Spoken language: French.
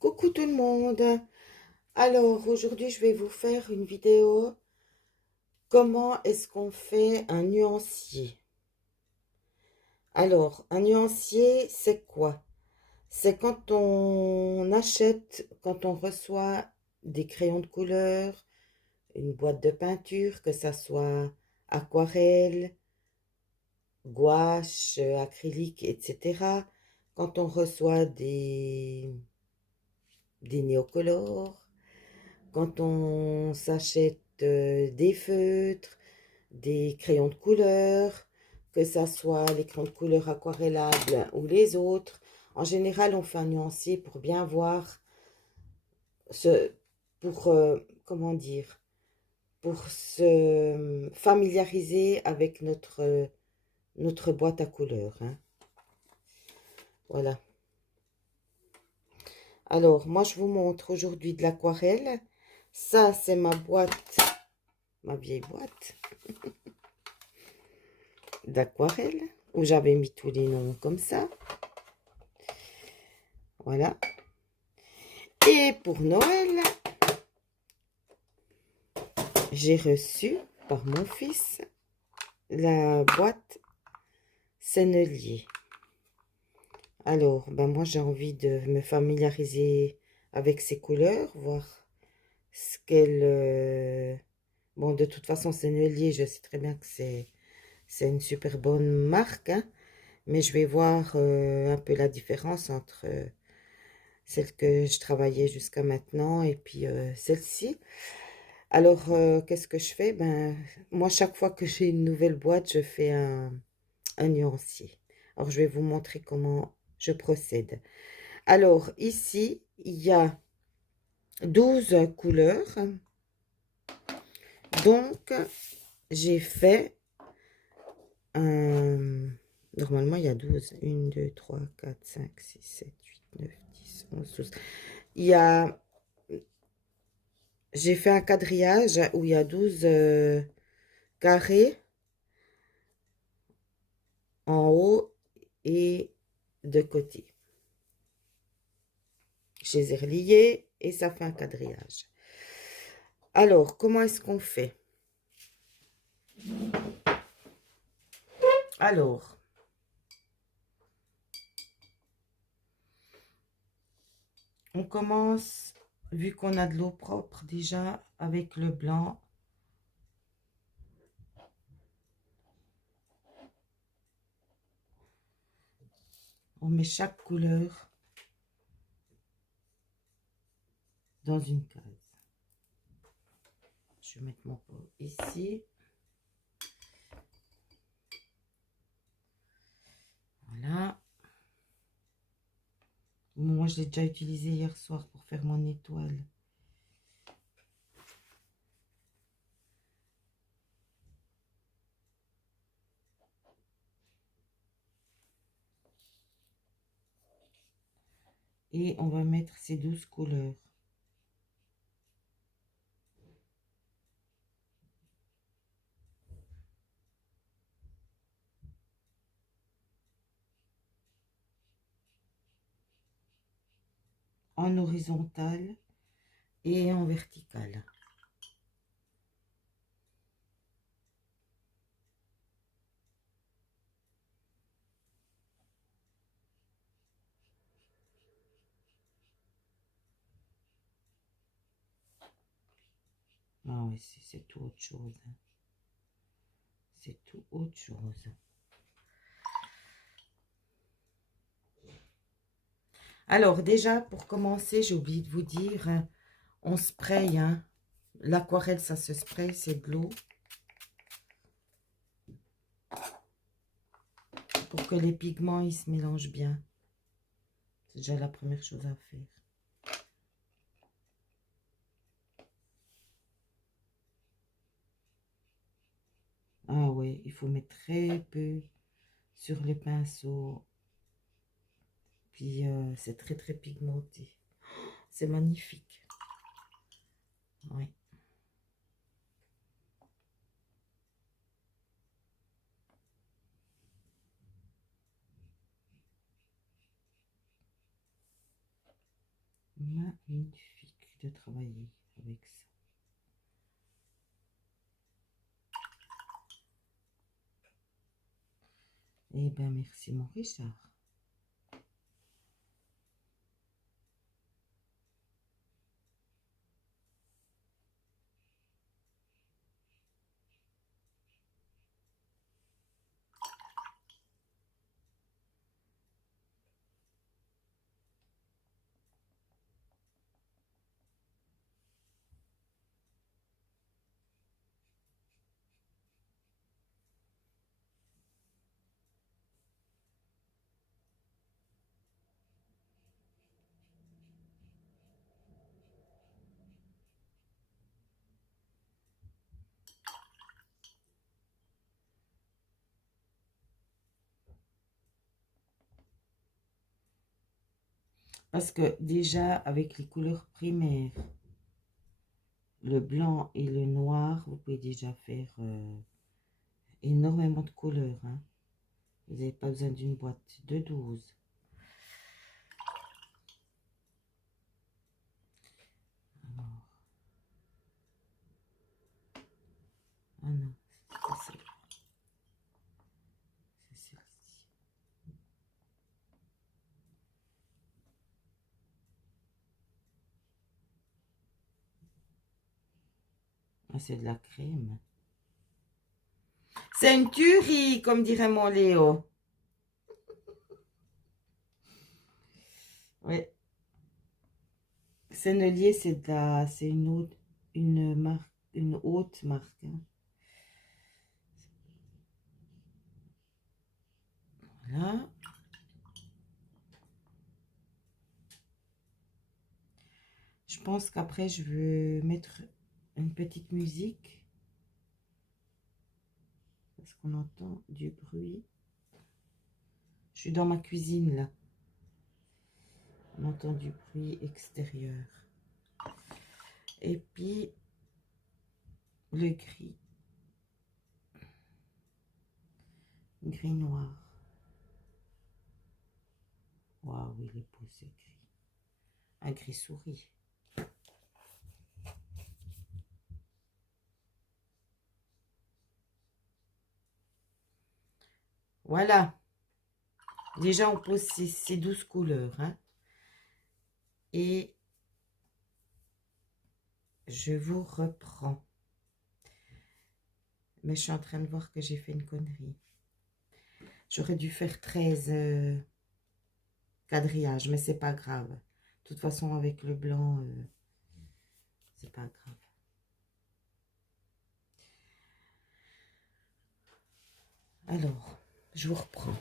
Coucou tout le monde. Alors aujourd'hui je vais vous faire une vidéo. Comment est-ce qu'on fait un nuancier? Alors un nuancier c'est quoi? C'est quand on achète, quand on reçoit des crayons de couleur, une boîte de peinture, que ça soit aquarelle, gouache, acrylique, etc. Quand on reçoit des néocolores, quand on s'achète des feutres, des crayons de couleur, que ça soit les crayons de couleur aquarellables ou les autres. En général, on fait un nuancier pour bien voir ce, pour, comment dire, pour se familiariser avec notre boîte à couleurs, hein. Voilà. Alors, moi, je vous montre aujourd'hui de l'aquarelle. Ça, c'est ma boîte, ma vieille boîte d'aquarelle, où j'avais mis tous les noms comme ça. Voilà. Et pour Noël, j'ai reçu par mon fils la boîte Sennelier. Alors, ben moi, j'ai envie de me familiariser avec ces couleurs, voir ce qu'elle... Bon, de toute façon, Sennelier, je sais très bien que c'est une super bonne marque, hein, mais je vais voir un peu la différence entre celle que je travaillais jusqu'à maintenant et puis celle-ci. Alors, qu'est-ce que je fais? Ben, moi, chaque fois que j'ai une nouvelle boîte, je fais un nuancier. Alors, je vais vous montrer comment je procède. Alors, ici, il y a 12 couleurs. Donc, j'ai fait un... Normalement, il y a 12. 1, 2, 3, 4, 5, 6, 7, 8, 9, 10, 11, 12. Il y a... J'ai fait un quadrillage où il y a 12 carrés en haut et de côté. Je les ai reliés et ça fait un quadrillage. Alors, comment est-ce qu'on fait? Alors, on commence, vu qu'on a de l'eau propre déjà, avec le blanc. On met chaque couleur dans une case. Je vais mettre mon pot ici. Voilà. Moi, je l'ai déjà utilisé hier soir pour faire mon étoile. Et on va mettre ces 12 couleurs. En horizontal et en vertical. Ah oui, c'est tout autre chose, hein. C'est tout autre chose. Alors déjà, pour commencer, j'ai oublié de vous dire, on spraye, hein. L'aquarelle, ça se spraye, c'est de l'eau. Pour que les pigments, ils se mélangent bien. C'est déjà la première chose à faire. Ah ouais, il faut mettre très peu sur les pinceaux. Puis c'est très très pigmenté. C'est magnifique. Oui. magnifique de travailler avec ça. Eh bien, merci mon Richard. Parce que déjà, avec les couleurs primaires, le blanc et le noir, vous pouvez déjà faire énormément de couleurs. Hein. Vous n'avez pas besoin d'une boîte de 12. Alors, ah non, c'est pas celle-là. C'est celle-ci. Ah, c'est de la crème. C'est une tuerie, comme dirait mon Léo. Oui. Sennelier, c'est une marque, une haute marque. Hein. Voilà. Je pense qu'après, je veux mettre une petite musique. Parce qu'on entend du bruit. Je suis dans ma cuisine, là. On entend du bruit extérieur. Et puis, le gris. Gris noir. Waouh, il est beau ce gris. Un gris souris. Voilà. Déjà, on pose ces 12 couleurs. Hein. Et je vous reprends. Mais je suis en train de voir que j'ai fait une connerie. J'aurais dû faire 13 quadrillages, mais c'est pas grave. De toute façon, avec le blanc, c'est pas grave. Alors, je vous reprends.